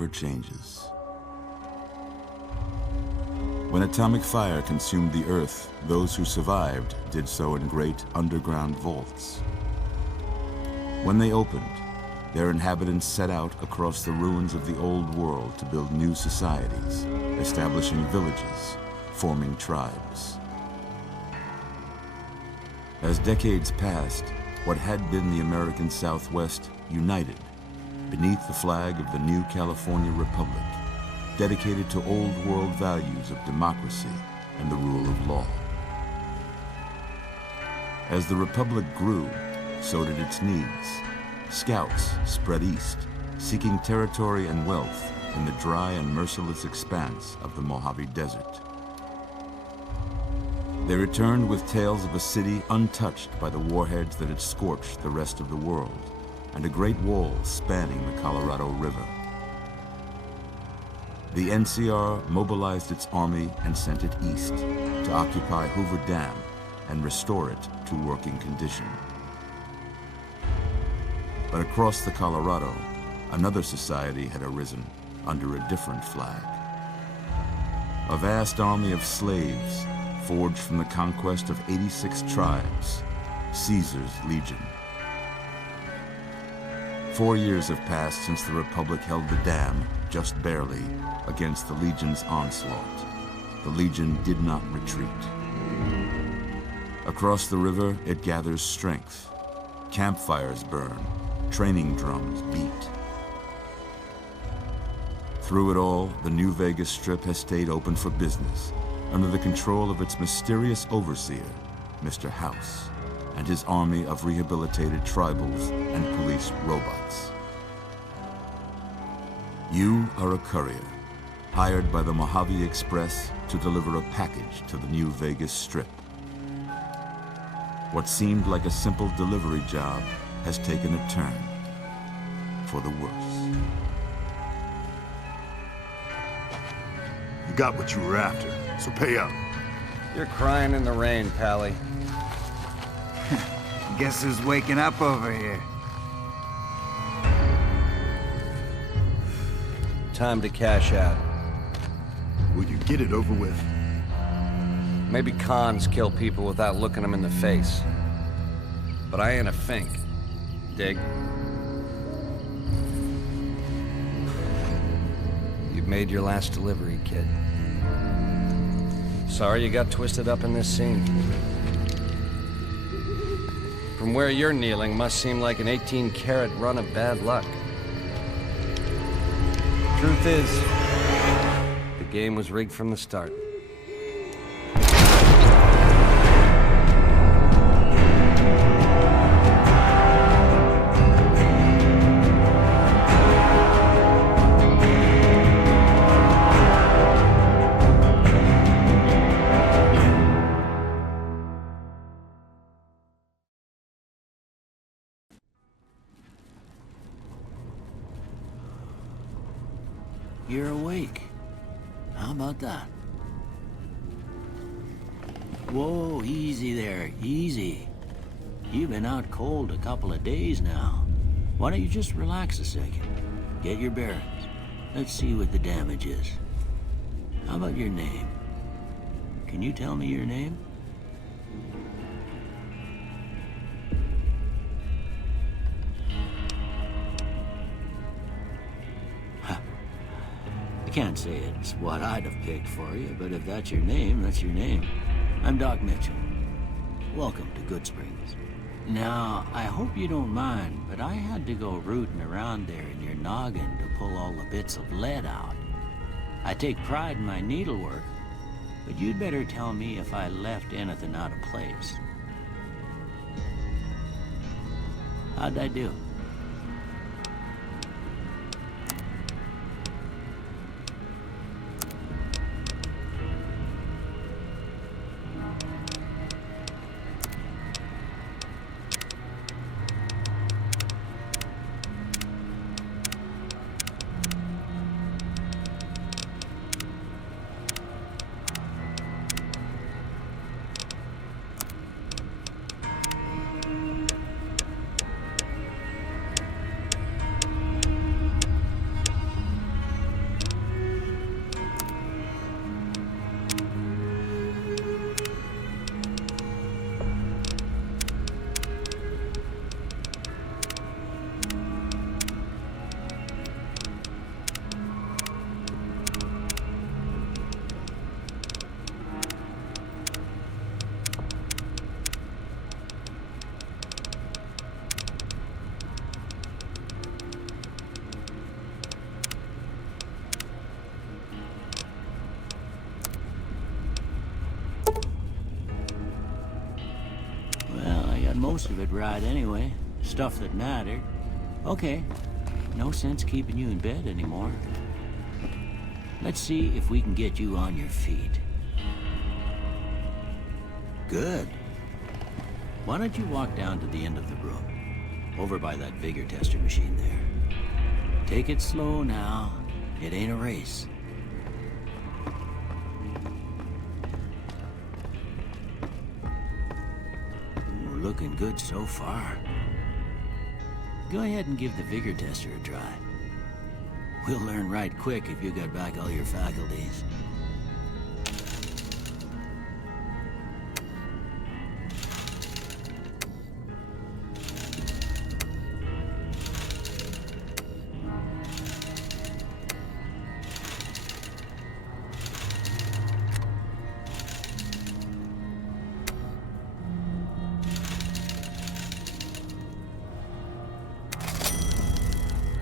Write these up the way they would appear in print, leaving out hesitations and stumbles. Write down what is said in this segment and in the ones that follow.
never changes. When atomic fire consumed the Earth, those who survived did so in great underground vaults. When they opened, their inhabitants set out across the ruins of the old world to build new societies, establishing villages, forming tribes. As decades passed, what had been the American Southwest united beneath the flag of the new California Republic, dedicated to old world values of democracy and the rule of law. As the Republic grew, so did its needs. Scouts spread east, seeking territory and wealth in the dry and merciless expanse of the Mojave Desert. They returned with tales of a city untouched by the warheads that had scorched the rest of the world, and a great wall spanning the Colorado River. The NCR mobilized its army and sent it east to occupy Hoover Dam and restore it to working condition. But across the Colorado, another society had arisen under a different flag. A vast army of slaves forged from the conquest of 86 tribes, Caesar's Legion. 4 years have passed since the Republic held the dam, just barely, against the Legion's onslaught. The Legion did not retreat. Across the river, it gathers strength. Campfires burn, training drums beat. Through it all, the New Vegas Strip has stayed open for business, under the control of its mysterious overseer, Mr. House, and his army of rehabilitated tribals and police robots. You are a courier, hired by the Mojave Express to deliver a package to the New Vegas Strip. What seemed like a simple delivery job has taken a turn for the worse. You got what you were after, so pay up. You're crying in the rain, Pally. Guess who's waking up over here? Time to cash out. Will you get it over with? Maybe cons kill people without looking them in the face. But I ain't a fink. Dig? You've made your last delivery, kid. Sorry you got twisted up in this scene. From where you're kneeling must seem like an 18-carat run of bad luck. Truth is, the game was rigged from the start. You're awake. How about that? Whoa, easy there, easy. You've been out cold a couple of days now. Why don't you just relax a second? Get your bearings. Let's see what the damage is. How about your name? Can you tell me your name? I can't say it's what I'd have picked for you, but if that's your name, that's your name. I'm Doc Mitchell. Welcome to Goodsprings. Now, I hope you don't mind, but I had to go rooting around there in your noggin to pull all the bits of lead out. I take pride in my needlework, but you'd better tell me if I left anything out of place. How'd I do? most of it right anyway. Stuff that mattered. Okay, no sense keeping you in bed anymore. Let's see if we can get you on your feet. Good. Why don't you walk down to the end of the room? Over by that vigor tester machine there. Take it slow now. It ain't a race. Ooh, looking good so far. Go ahead and give the vigor tester a try. We'll learn right quick if you got back all your faculties.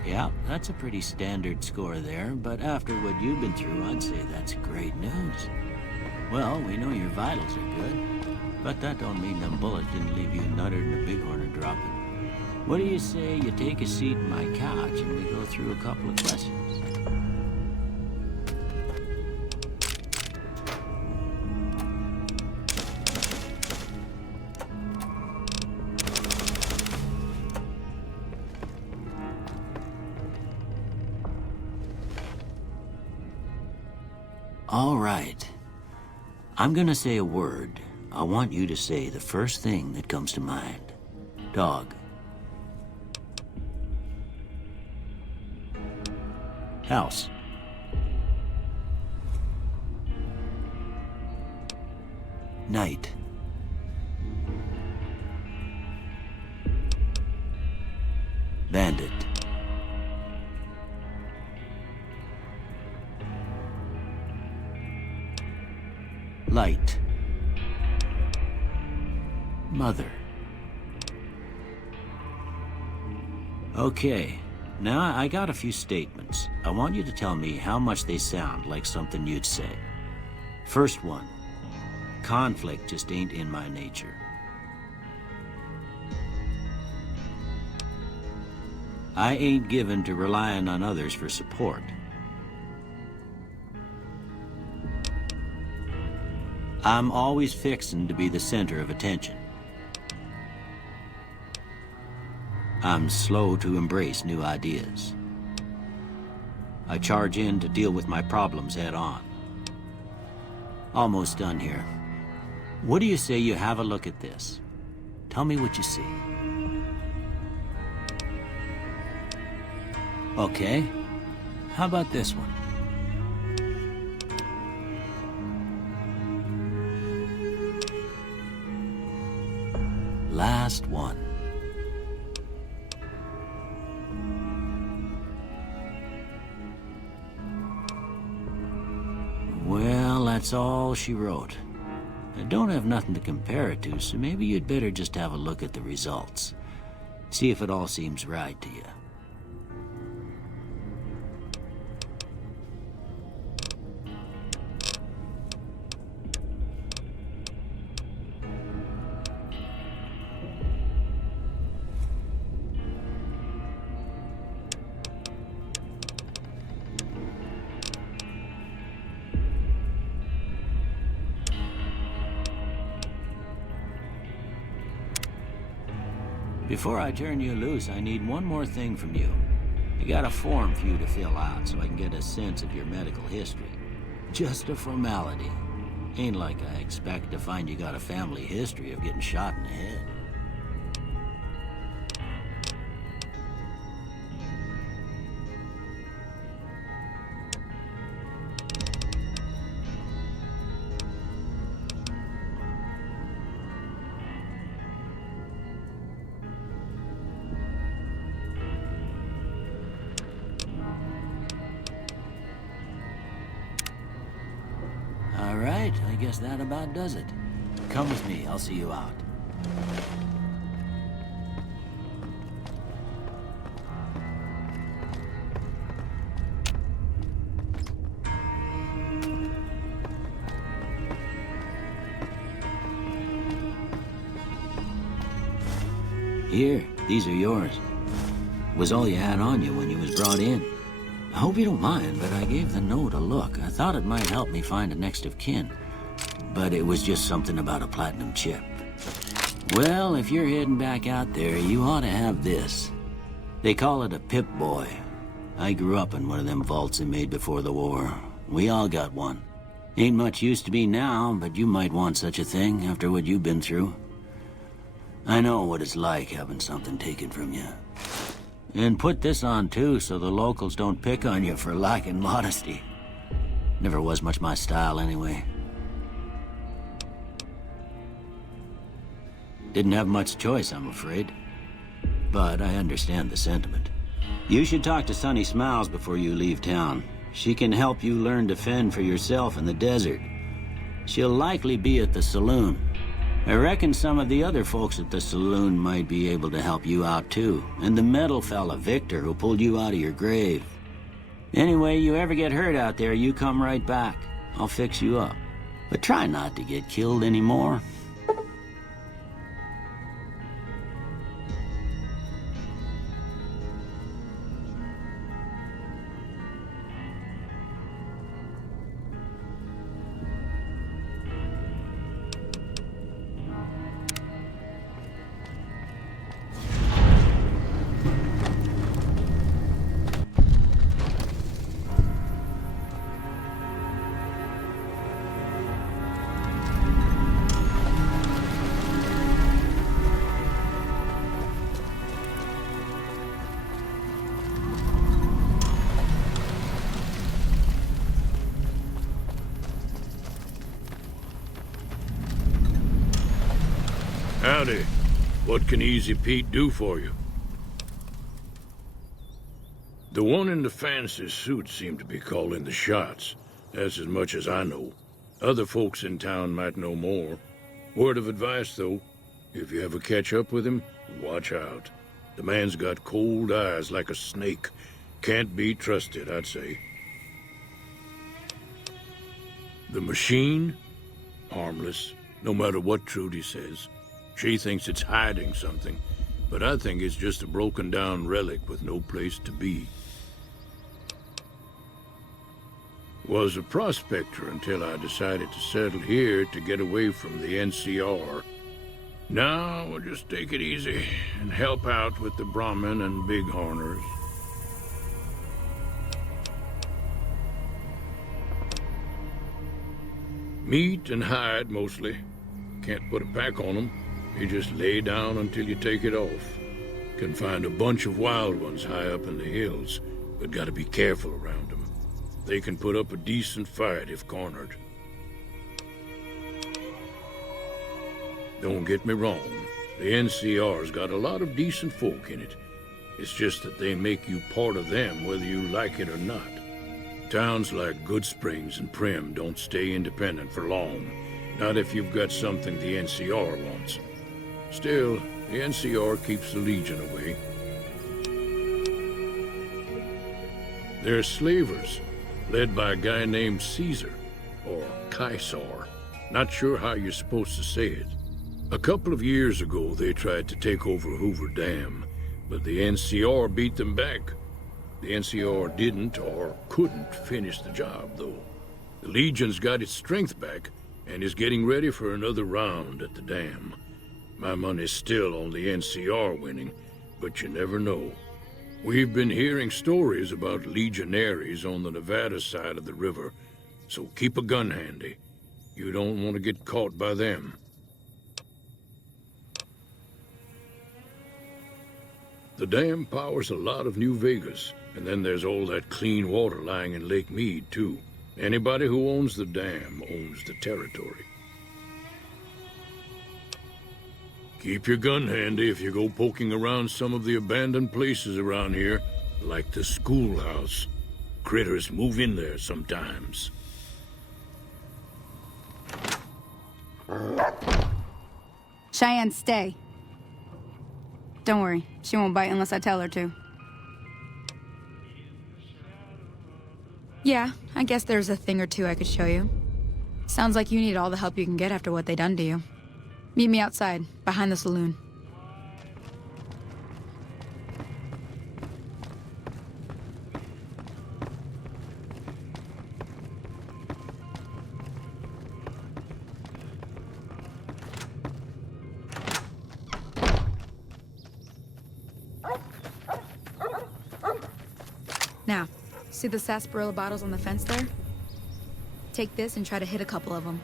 Yeah, that's a pretty standard score there, but after what you've been through, I'd say that's great news. Well, we know your vitals are good, but that don't mean them bullets didn't leave you nuttered and a bighorn are dropping. What do you say you take a seat in my couch and we go through a couple of questions? All right. I'm gonna say a word. I want you to say the first thing that comes to mind. Dog. House. Night. Bandit. Light. Mother. Okay, now I got a few statements. I want you to tell me how much they sound like something you'd say. First one, conflict just ain't in my nature. I ain't given to relying on others for support. I'm always fixin' to be the center of attention. I'm slow to embrace new ideas. I charge in to deal with my problems head on. Almost done here. What do you say you have a look at this? Tell me what you see. Okay. How about this one? Last one. Well, that's all she wrote. I don't have nothing to compare it to, so maybe you'd better just have a look at the results. See if it all seems right to you. Before I turn you loose, I need one more thing from you. I got a form for you to fill out so I can get a sense of your medical history. Just a formality. Ain't like I expect to find you got a family history of getting shot in the head. All right, I guess that about does it. Come with me, I'll see you out. Here, these are yours. Was all you had on you when you was brought in. I hope you don't mind, but I gave the note a look. I thought it might help me find a next of kin. But it was just something about a platinum chip. Well, if you're heading back out there, you ought to have this. They call it a Pip-Boy. I grew up in one of them vaults they made before the war. We all got one. Ain't much use to me now, but you might want such a thing after what you've been through. I know what it's like having something taken from you. And put this on too, so the locals don't pick on you for lacking modesty. Never was much my style anyway. Didn't have much choice, I'm afraid. But I understand the sentiment. You should talk to Sunny Smiles before you leave town. She can help you learn to fend for yourself in the desert. She'll likely be at the saloon. I reckon some of the other folks at the saloon might be able to help you out too. And the metal fella, Victor, who pulled you out of your grave. Anyway, you ever get hurt out there, you come right back. I'll fix you up. But try not to get killed anymore. Howdy. What can Easy Pete do for you? The one in the fancy suit seemed to be calling the shots. That's as much as I know. Other folks in town might know more. Word of advice, though. If you ever catch up with him, watch out. The man's got cold eyes like a snake. Can't be trusted, I'd say. The machine? Harmless, no matter what Trudy says. She thinks it's hiding something, but I think it's just a broken-down relic with no place to be. Was a prospector until I decided to settle here to get away from the NCR. Now we'll just take it easy and help out with the Brahmin and Bighorners. Meat and hide, mostly. Can't put a pack on them. You just lay down until you take it off. Can find a bunch of wild ones high up in the hills, but gotta be careful around them. They can put up a decent fight if cornered. Don't get me wrong, the NCR's got a lot of decent folk in it. It's just that they make you part of them whether you like it or not. Towns like Goodsprings and Primm don't stay independent for long. Not if you've got something the NCR wants. Still, the NCR keeps the Legion away. They're slavers, led by a guy named Caesar, or Caesar. Not sure how you're supposed to say it. A couple of years ago, they tried to take over Hoover Dam, but the NCR beat them back. The NCR didn't or couldn't finish the job, though. The Legion's got its strength back and is getting ready for another round at the dam. My money's still on the NCR winning, but you never know. We've been hearing stories about legionaries on the Nevada side of the river, so keep a gun handy. You don't want to get caught by them. The dam powers a lot of New Vegas, and then there's all that clean water lying in Lake Mead, too. Anybody who owns the dam owns the territory. Keep your gun handy if you go poking around some of the abandoned places around here, like the schoolhouse. Critters move in there sometimes. Cheyenne, stay. Don't worry, she won't bite unless I tell her to. Yeah, I guess there's a thing or two I could show you. Sounds like you need all the help you can get after what they done to you. Meet me outside, behind the saloon. Now, see the sarsaparilla bottles on the fence there? Take this and try to hit a couple of them.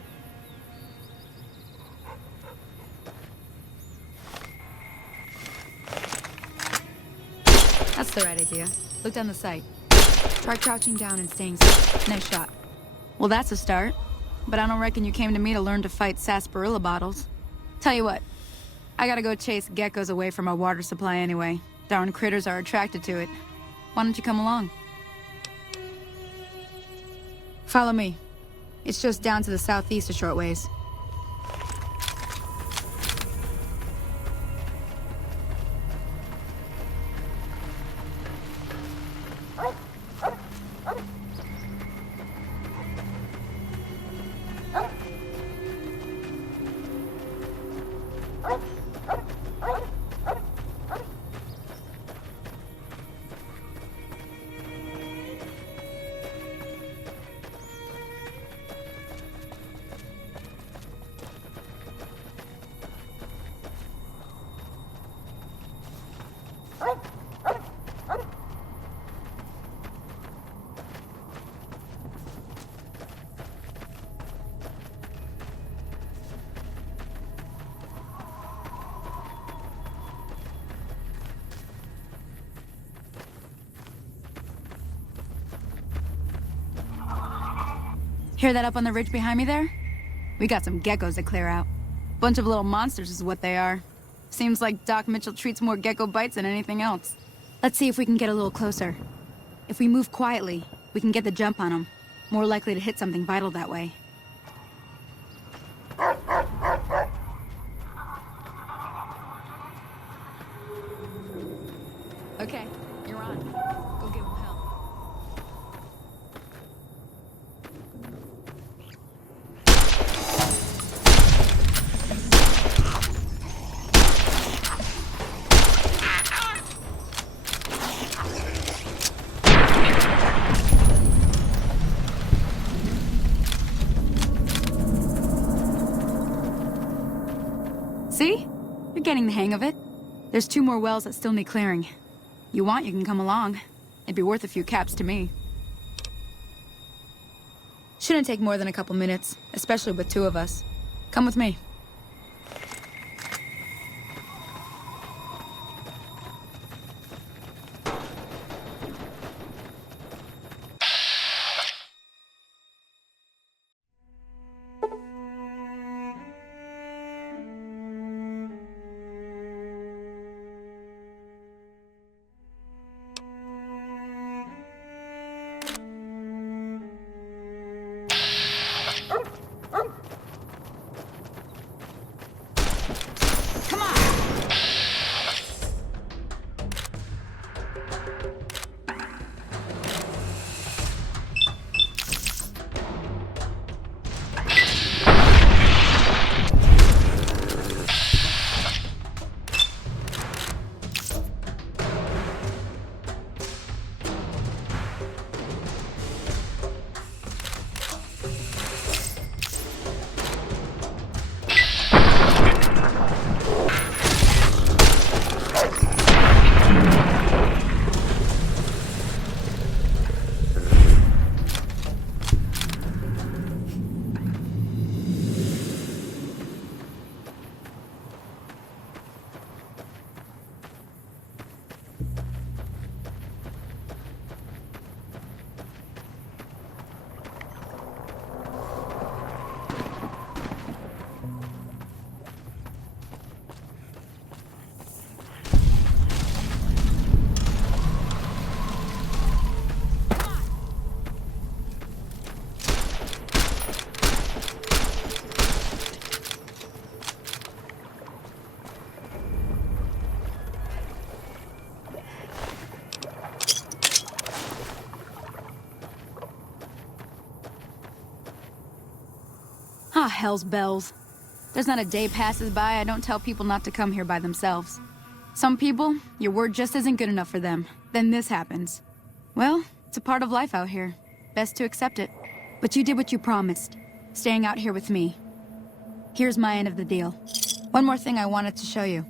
That's the right idea. Look down the sight. Try crouching down and staying still. Nice shot. Well, that's a start. But I don't reckon you came to me to learn to fight sarsaparilla bottles. Tell you what, I gotta go chase geckos away from our water supply anyway. Darn critters are attracted to it. Why don't you come along? Follow me. It's just down to the southeast a short ways. Hear that up on the ridge behind me there? We got some geckos to clear out. Bunch of little monsters is what they are. Seems like Doc Mitchell treats more gecko bites than anything else. Let's see if we can get a little closer. If we move quietly, we can get the jump on them. More likely to hit something vital that way. Okay, you're on. Go give them help. See? You're getting the hang of it. There's 2 more wells that still need clearing. You want, you can come along. It'd be worth a few caps to me. Shouldn't take more than a couple minutes, especially with 2 of us. Come with me. Ah, hell's bells. There's not a day passes by I don't tell people not to come here by themselves. Some people, your word just isn't good enough for them. Then this happens. Well, it's a part of life out here. Best to accept it. But you did what you promised, staying out here with me. Here's my end of the deal. One more thing I wanted to show you.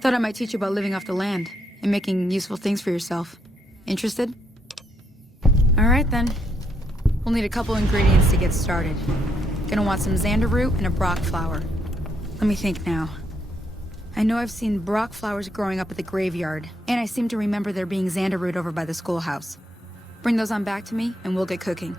Thought I might teach you about living off the land and making useful things for yourself. Interested? All right, then. We'll need a couple ingredients to get started. Gonna want some xander root and a Brock flower. Let me think now. I know I've seen Brock flowers growing up at the graveyard, and I seem to remember there being xander root over by the schoolhouse. Bring those on back to me, and we'll get cooking.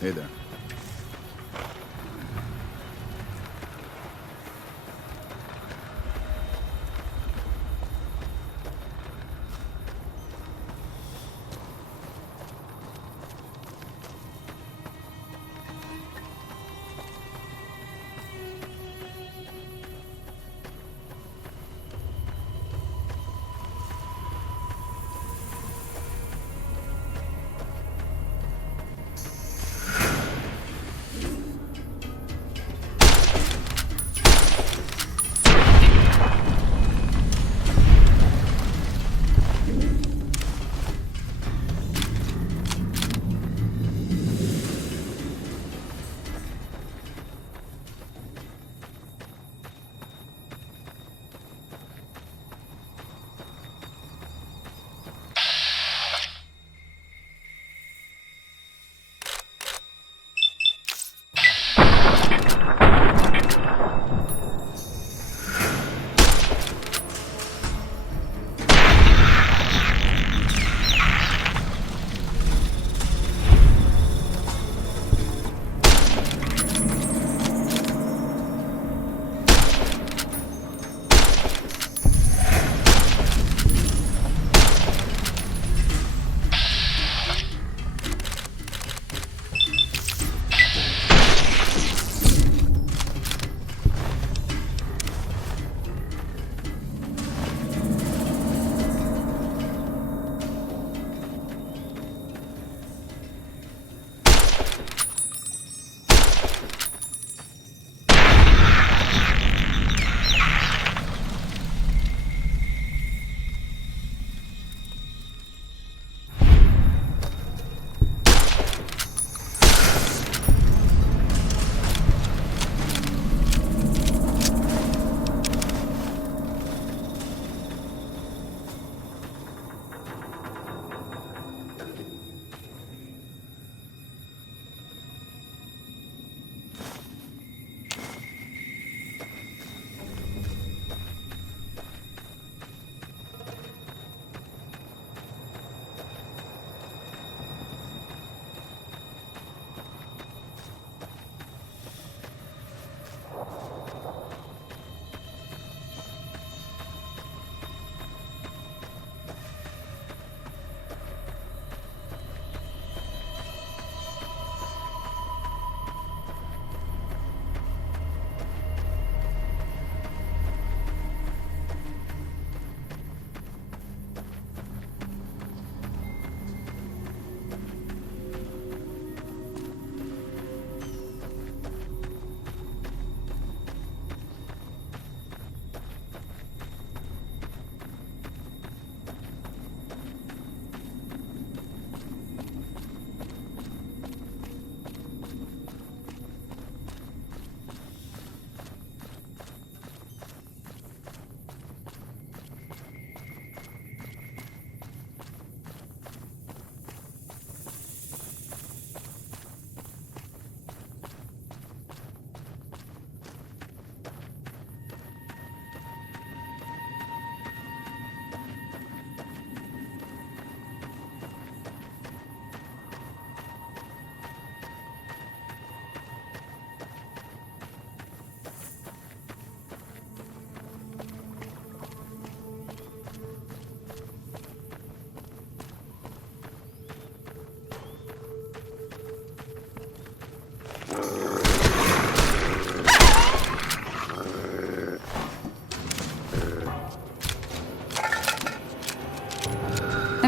Hey there.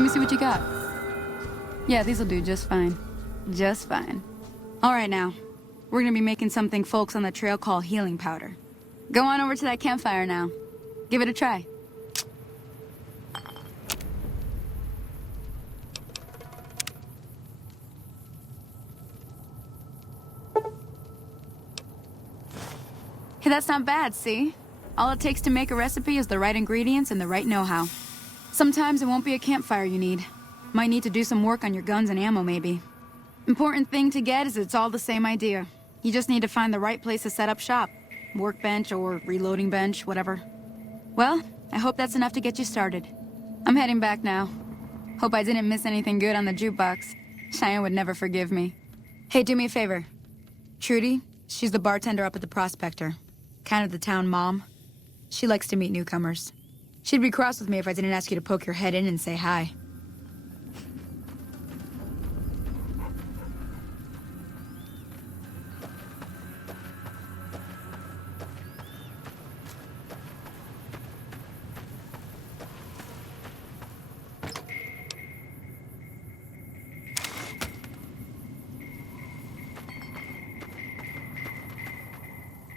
Let me see what you got. Yeah, these'll do just fine. Just fine. All right, now. We're gonna be making something folks on the trail call healing powder. Go on over to that campfire now. Give it a try. Hey, that's not bad, see? All it takes to make a recipe is the right ingredients and the right know-how. Sometimes it won't be a campfire you need. Might need to do some work on your guns and ammo, maybe. Important thing to get is it's all the same idea. You just need to find the right place to set up shop. Workbench or reloading bench, whatever. Well, I hope that's enough to get you started. I'm heading back now. Hope I didn't miss anything good on the jukebox. Cheyenne would never forgive me. Hey, do me a favor. Trudy, she's the bartender up at the Prospector. Kind of the town mom. She likes to meet newcomers. She'd be cross with me if I didn't ask you to poke your head in and say hi.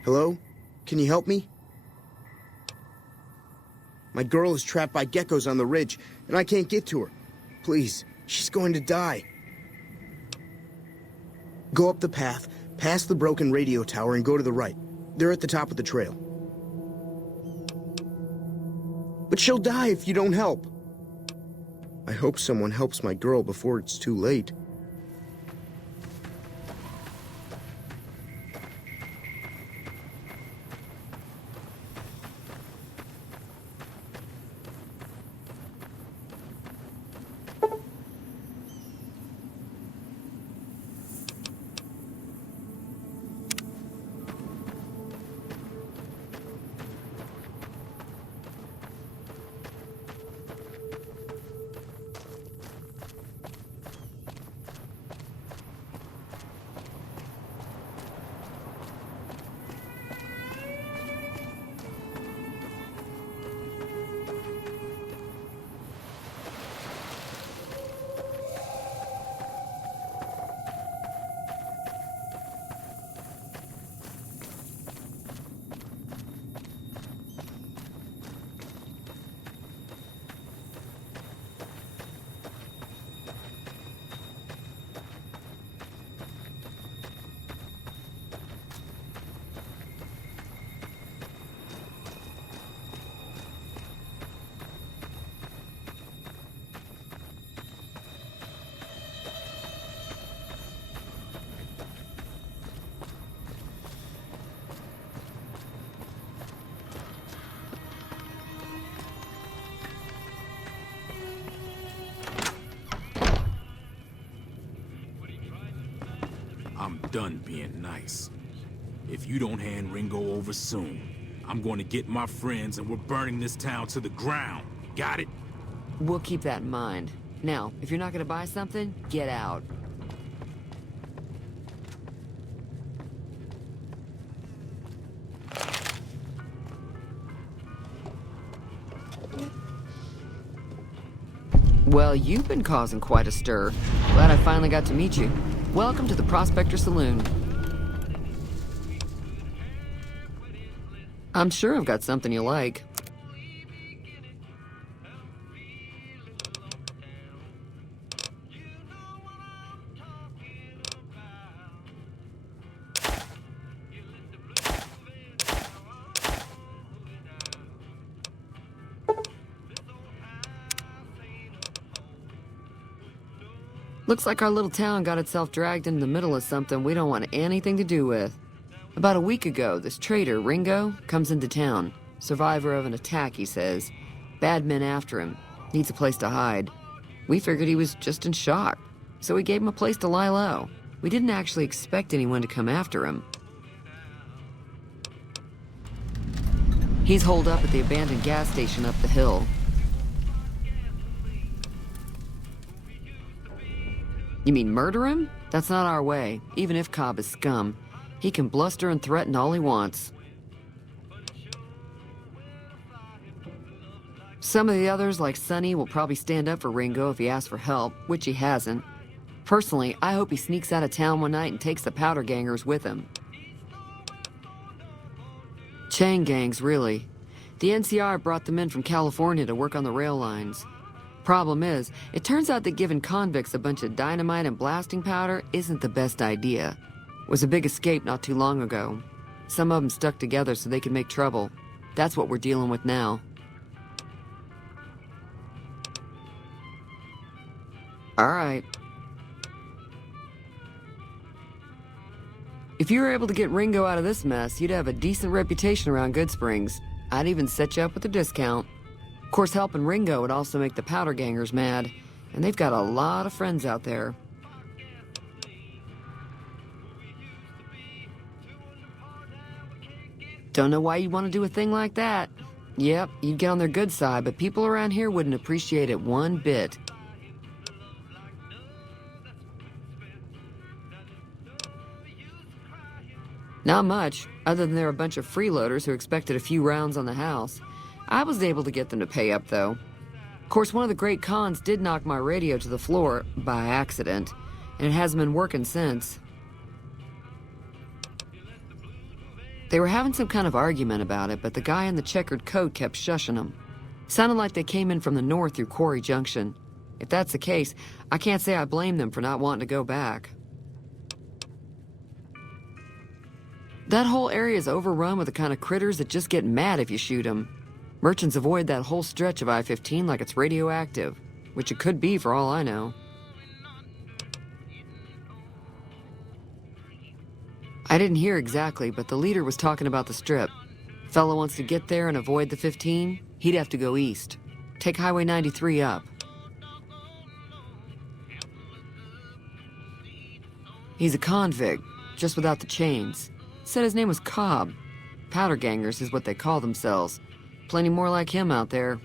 Hello? Can you help me? My girl is trapped by geckos on the ridge, and I can't get to her. Please, she's going to die. Go up the path, past the broken radio tower, and go to the right. They're at the top of the trail. But she'll die if you don't help. I hope someone helps my girl before it's too late. I'm done being nice. If you don't hand Ringo over soon, I'm going to get my friends and we're burning this town to the ground. Got it? We'll keep that in mind. Now, if you're not gonna buy something, get out. Well, you've been causing quite a stir. Glad I finally got to meet you. Welcome to the Prospector Saloon. I'm sure I've got something you like. Looks like our little town got itself dragged into the middle of something we don't want anything to do with. About a week ago, this traitor, Ringo, comes into town. Survivor of an attack, he says. Bad men after him. Needs a place to hide. We figured he was just in shock, so we gave him a place to lie low. We didn't actually expect anyone to come after him. He's holed up at the abandoned gas station up the hill. You mean murder him? That's not our way, even if Cobb is scum. He can bluster and threaten all he wants. Some of the others, like Sonny, will probably stand up for Ringo if he asks for help, which he hasn't. Personally, I hope he sneaks out of town one night and takes the powder gangers with him. Chain gangs, really. The NCR brought them in from California to work on the rail lines. Problem is, it turns out that giving convicts a bunch of dynamite and blasting powder isn't the best idea. It was a big escape not too long ago. Some of them stuck together so they could make trouble. That's what we're dealing with now. All right. If you were able to get Ringo out of this mess, you'd have a decent reputation around Goodsprings. I'd even set you up with a discount. Of course, helping Ringo would also make the powder gangers mad, and they've got a lot of friends out there. Don't know why you'd want to do a thing like that. Yep, you'd get on their good side, but people around here wouldn't appreciate it one bit. Not much, other than they're a bunch of freeloaders who expected a few rounds on the house. I was able to get them to pay up, though. Of course, one of the great cons did knock my radio to the floor, by accident, and it hasn't been working since. They were having some kind of argument about it, but the guy in the checkered coat kept shushing them. Sounded like they came in from the north through Quarry Junction. If that's the case, I can't say I blame them for not wanting to go back. That whole area is overrun with the kind of critters that just get mad if you shoot them. Merchants avoid that whole stretch of I-15 like it's radioactive, which it could be for all I know. I didn't hear exactly, but the leader was talking about the strip. Fellow wants to get there and avoid the 15, he'd have to go east. Take Highway 93 up. He's a convict, just without the chains. Said his name was Cobb. Powder gangers is what they call themselves. Plenty more like him out there.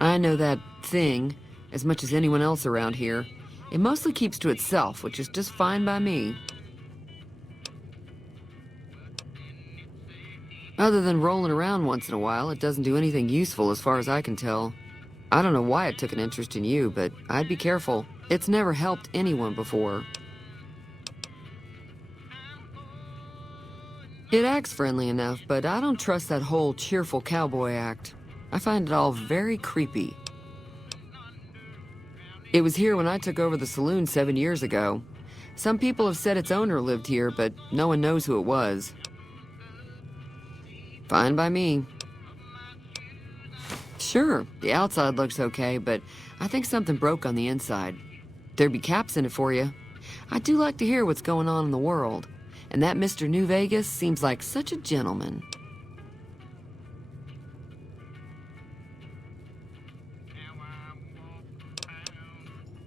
I know that thing as much as anyone else around here. It mostly keeps to itself, which is just fine by me. Other than rolling around once in a while, it doesn't do anything useful as far as I can tell. I don't know why it took an interest in you, but I'd be careful. It's never helped anyone before. It acts friendly enough, but I don't trust that whole cheerful cowboy act. I find it all very creepy. It was here when I took over the saloon 7 years ago. Some people have said its owner lived here, but no one knows who it was. Fine by me. Sure, the outside looks okay, but I think something broke on the inside. There'd be caps in it for you. I do like to hear what's going on in the world, and that Mr. New Vegas seems like such a gentleman.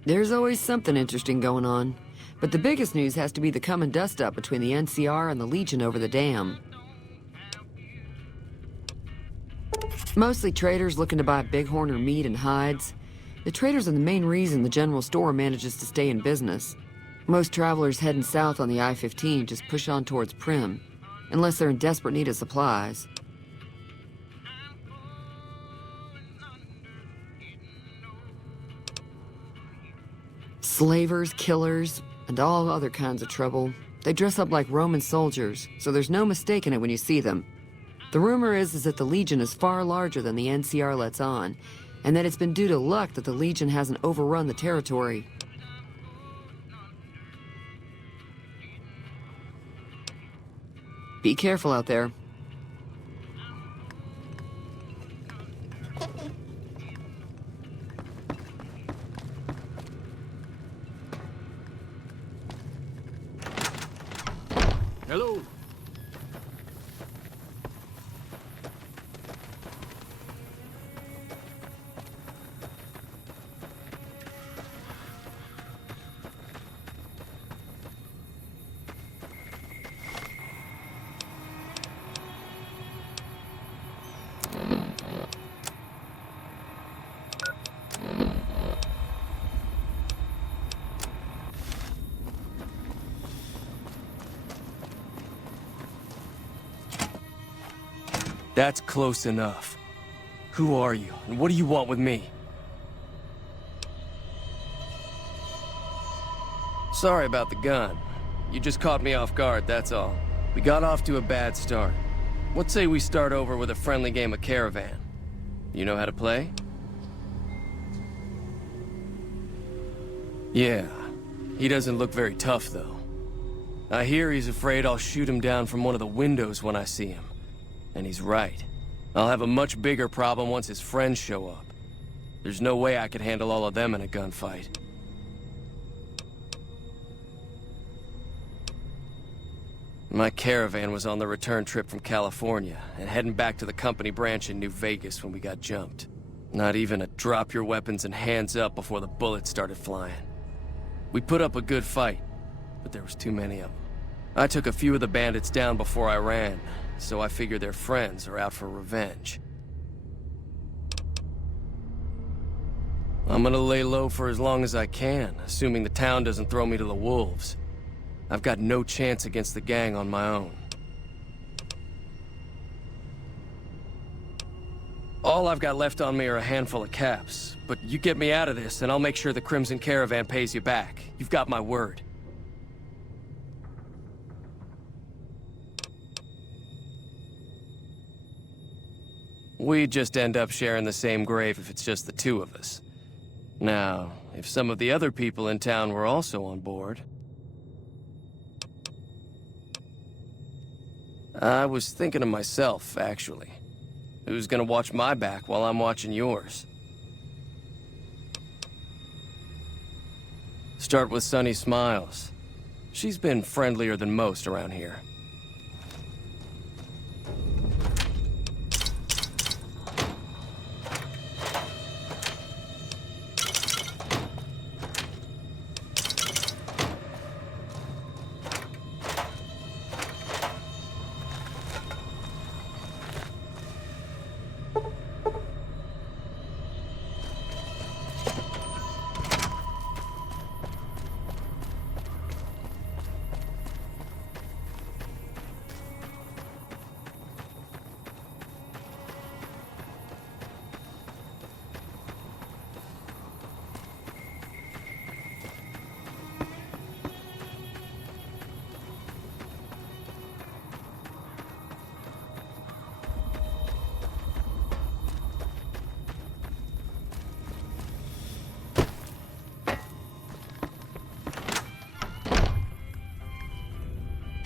There's always something interesting going on, but the biggest news has to be the come and dust up between the NCR and the Legion over the dam. Mostly traders looking to buy bighorn or meat and hides. The traders are the main reason the general store manages to stay in business. Most travelers heading south on the I-15 just push on towards Primm, unless they're in desperate need of supplies. Slavers, killers, and all other kinds of trouble. They dress up like Roman soldiers, so there's no mistaking it when you see them. The rumor is that the Legion is far larger than the NCR lets on, and that it's been due to luck that the Legion hasn't overrun the territory. Be careful out there. Hello. That's close enough. Who are you, and what do you want with me? Sorry about the gun. You just caught me off guard, that's all. We got off to a bad start. What say we start over with a friendly game of Caravan? You know how to play? Yeah. He doesn't look very tough, though. I hear he's afraid I'll shoot him down from one of the windows when I see him. And he's right. I'll have a much bigger problem once his friends show up. There's no way I could handle all of them in a gunfight. My Caravan was on the return trip from California, and heading back to the company branch in New Vegas when we got jumped. Not even a drop your weapons and hands up before the bullets started flying. We put up a good fight, but there was too many of them. I took a few of the bandits down before I ran, so I figure their friends are out for revenge. I'm gonna lay low for as long as I can, assuming the town doesn't throw me to the wolves. I've got no chance against the gang on my own. All I've got left on me are a handful of caps, but you get me out of this and I'll make sure the Crimson Caravan pays you back. You've got my word. We'd just end up sharing the same grave if it's just the two of us. Now, if some of the other people in town were also on board... I was thinking of myself, actually. Who's gonna watch my back while I'm watching yours? Start with Sunny Smiles. She's been friendlier than most around here.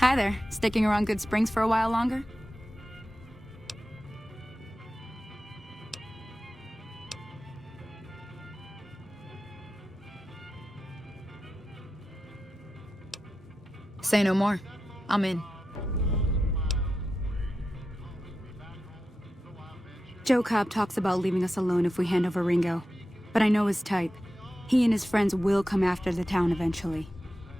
Hi there. Sticking around Good Springs for a while longer? Say no more. I'm in. Joe Cobb talks about leaving us alone if we hand over Ringo, but I know his type. He and his friends will come after the town eventually.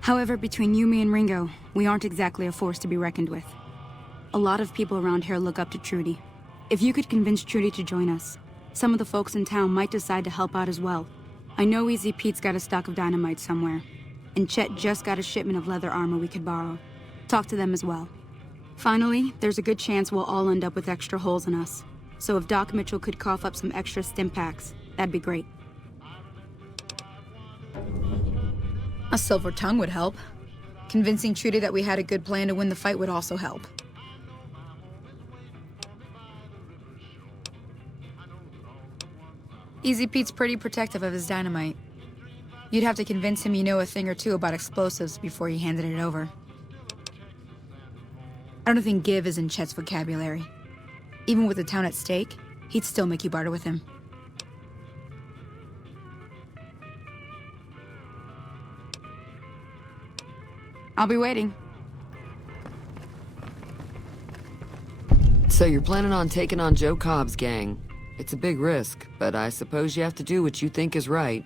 However, between you, me, and Ringo, we aren't exactly a force to be reckoned with. A lot of people around here look up to Trudy. If you could convince Trudy to join us, some of the folks in town might decide to help out as well. I know Easy Pete's got a stock of dynamite somewhere, and Chet just got a shipment of leather armor we could borrow. Talk to them as well. Finally, there's a good chance we'll all end up with extra holes in us. So if Doc Mitchell could cough up some extra stim packs, that'd be great. A silver tongue would help. Convincing Trudy that we had a good plan to win the fight would also help. Easy Pete's pretty protective of his dynamite. You'd have to convince him you know a thing or two about explosives before you handed it over. I don't think give is in Chet's vocabulary. Even with the town at stake, he'd still make you barter with him. I'll be waiting. So you're planning on taking on Joe Cobb's gang. It's a big risk, but I suppose you have to do what you think is right.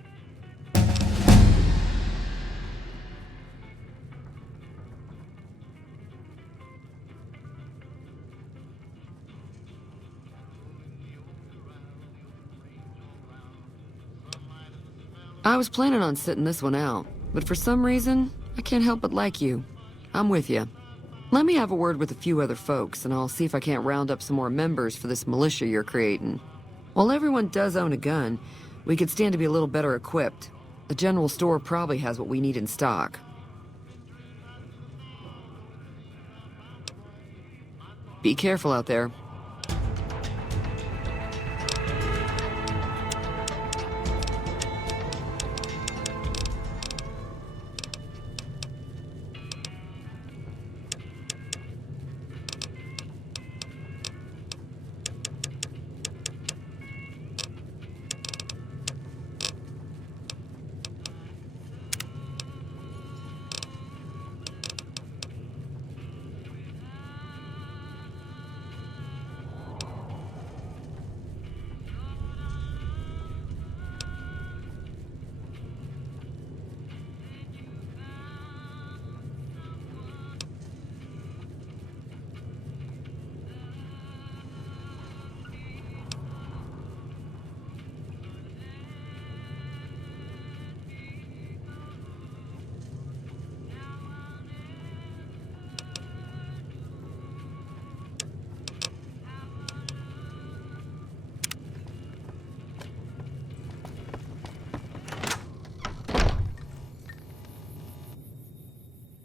I was planning on sitting this one out, but for some reason, I can't help but like you. I'm with you. Let me have a word with a few other folks, and I'll see if I can't round up some more members for this militia you're creating. While everyone does own a gun, we could stand to be a little better equipped. The general store probably has what we need in stock. Be careful out there.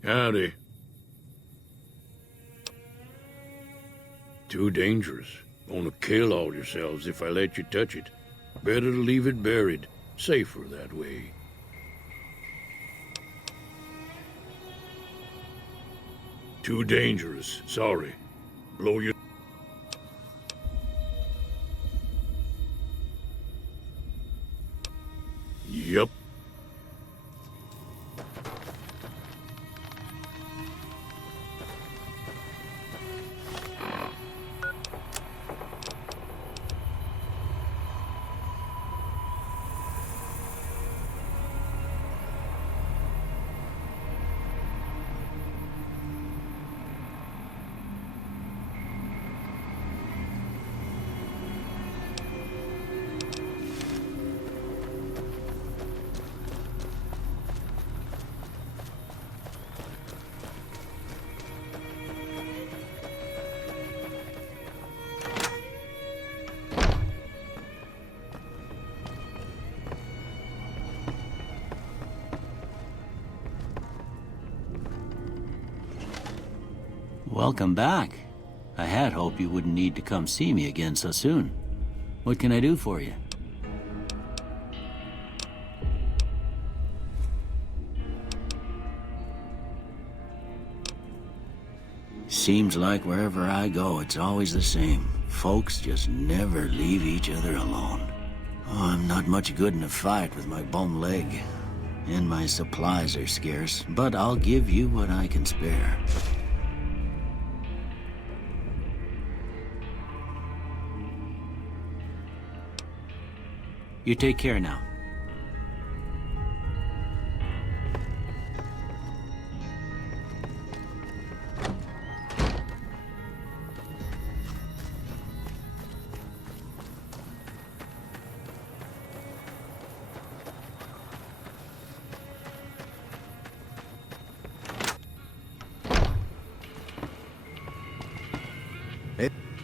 Howdy. Too dangerous. Gonna kill all yourselves if I let you touch it. Better to leave it buried. Safer that way. Too dangerous. Sorry. Blow your... Yup. Welcome back. I had hoped you wouldn't need to come see me again so soon. What can I do for you? Seems like wherever I go, it's always the same. Folks just never leave each other alone. Oh, I'm not much good in a fight with my bum leg. And my supplies are scarce, but I'll give you what I can spare. You take care now.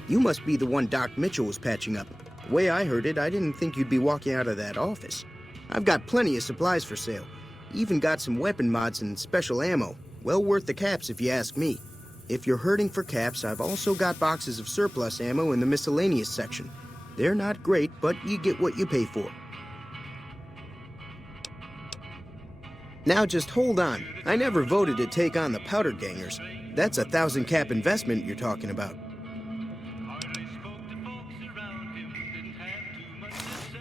You must be the one Doc Mitchell was patching up. The way I heard it, I didn't think you'd be walking out of that office. I've got plenty of supplies for sale. Even got some weapon mods and special ammo. Well worth the caps if you ask me. If you're hurting for caps, I've also got boxes of surplus ammo in the miscellaneous section. They're not great, but you get what you pay for. Now just hold on. I never voted to take on the Powder Gangers. That's a 1,000 cap investment you're talking about.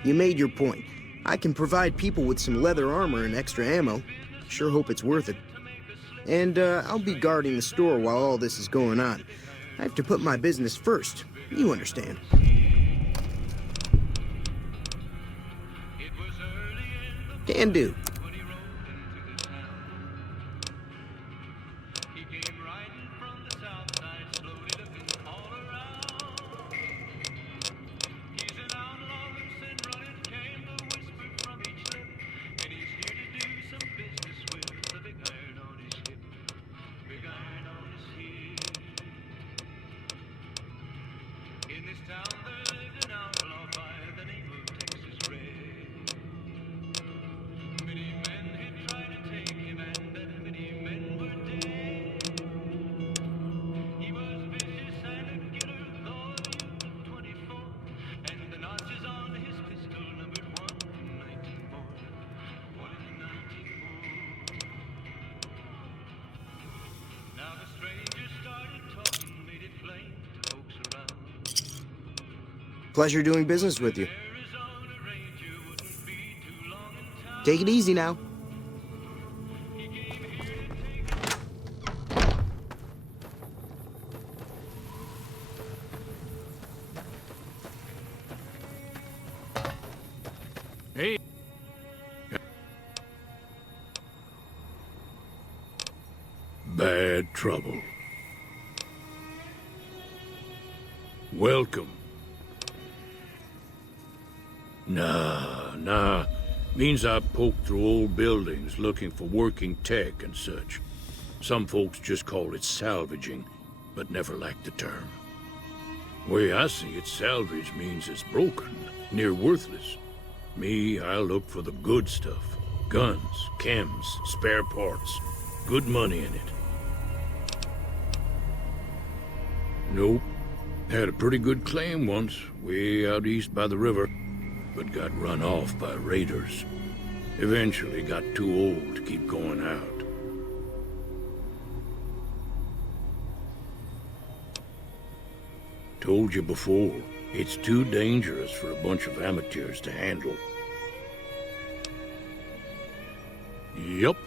You made your point. I can provide people with some leather armor and extra ammo. Sure hope it's worth it. And I'll be guarding the store while all this is going on. I have to put my business first. You understand. Can do. Pleasure doing business with you. Take it easy now. Hey. Bad trouble. Welcome. Nah. Means I poke through old buildings looking for working tech and such. Some folks just call it salvaging, but never liked the term. Way I see it, salvage means it's broken, near worthless. Me, I look for the good stuff. Guns, chems, spare parts. Good money in it. Nope. Had a pretty good claim once, way out east by the river, but got run off by raiders. Eventually got too old to keep going out. Told you before, it's too dangerous for a bunch of amateurs to handle. Yup.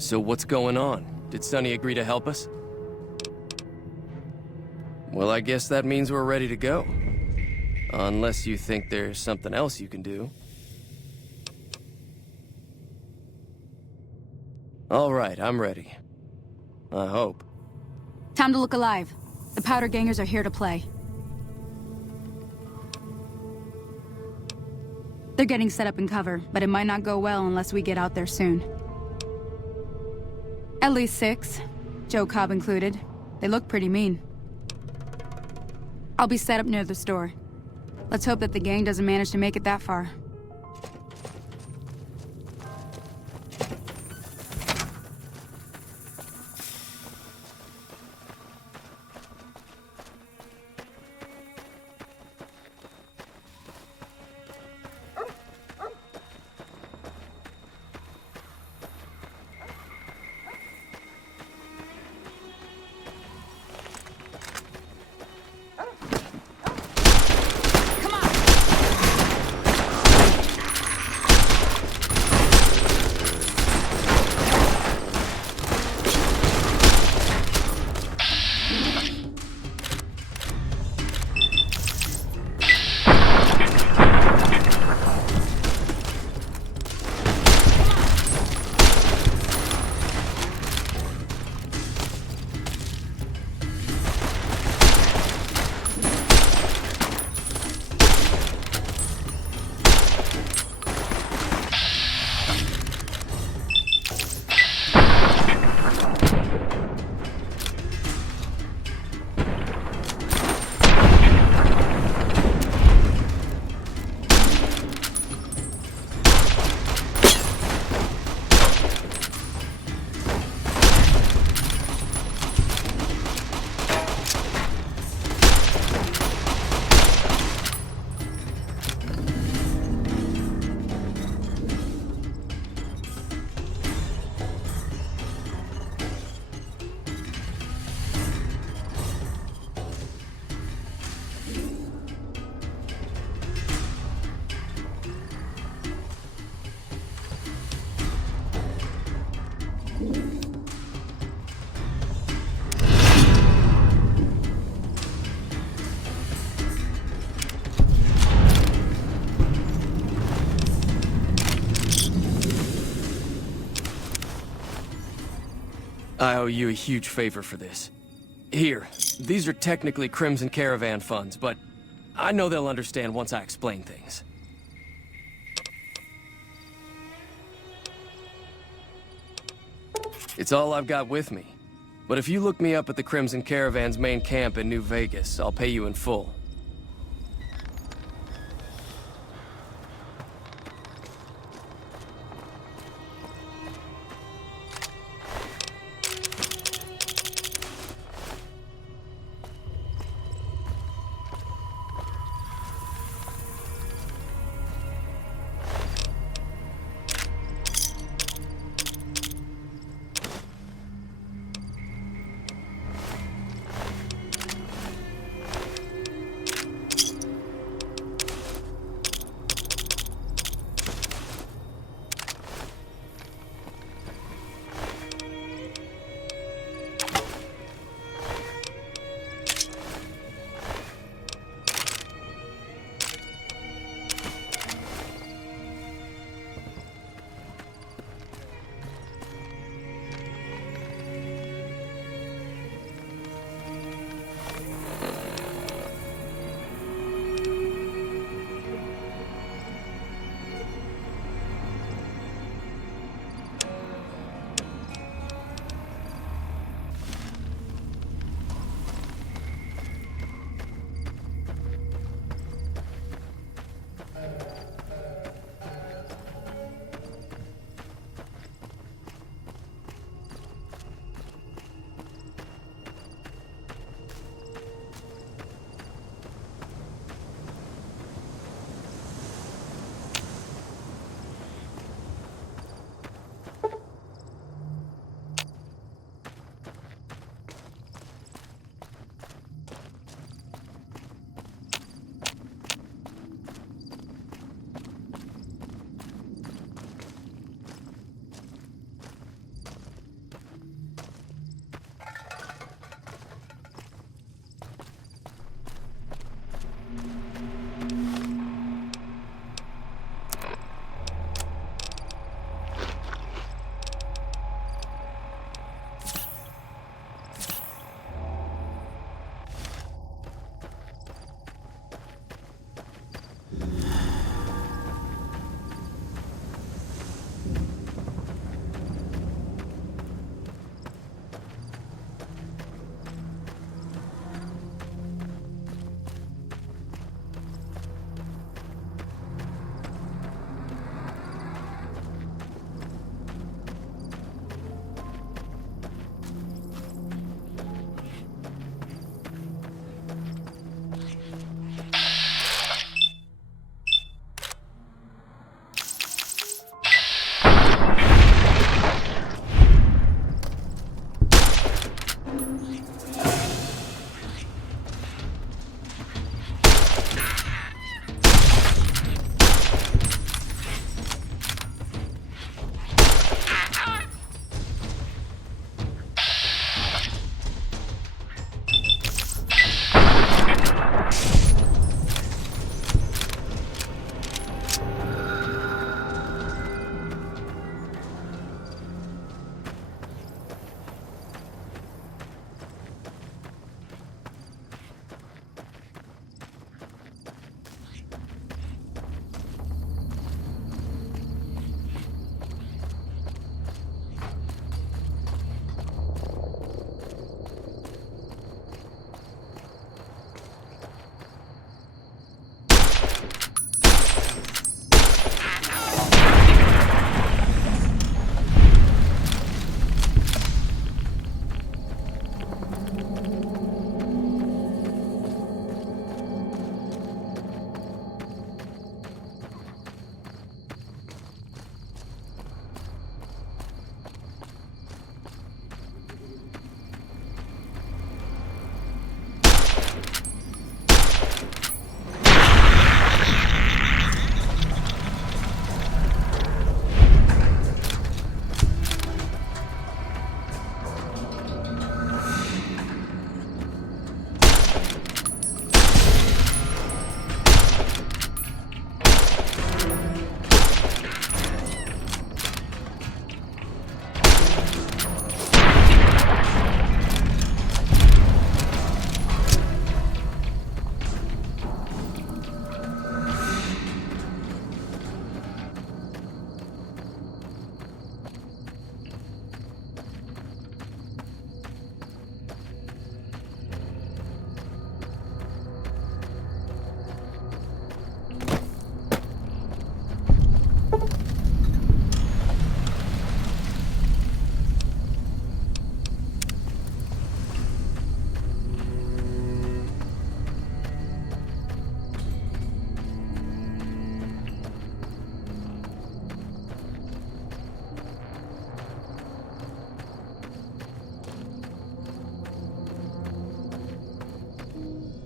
So what's going on? Did Sonny agree to help us? Well, I guess that means we're ready to go. Unless you think there's something else you can do. All right, I'm ready. I hope. Time to look alive. The Powder Gangers are here to play. They're getting set up in cover, but it might not go well unless we get out there soon. At least 6, Joe Cobb included. They look pretty mean. I'll be set up near the store. Let's hope that the gang doesn't manage to make it that far. I owe you a huge favor for this. Here, these are technically Crimson Caravan funds, but I know they'll understand once I explain things. It's all I've got with me. But if you look me up at the Crimson Caravan's main camp in New Vegas, I'll pay you in full.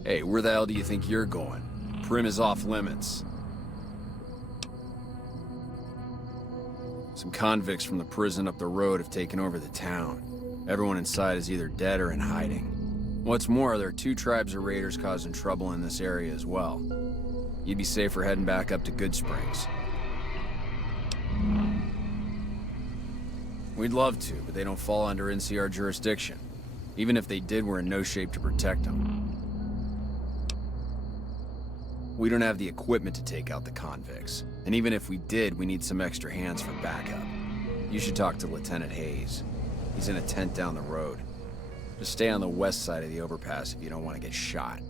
Hey, where the hell do you think you're going? Primm is off limits. Some convicts from the prison up the road have taken over the town. Everyone inside is either dead or in hiding. What's more, there are 2 tribes of raiders causing trouble in this area as well. You'd be safer heading back up to Goodsprings. We'd love to, but they don't fall under NCR jurisdiction. Even if they did, we're in no shape to protect them. We don't have the equipment to take out the convicts. And even if we did, we need some extra hands for backup. You should talk to Lieutenant Hayes. He's in a tent down the road. Just stay on the west side of the overpass if you don't want to get shot.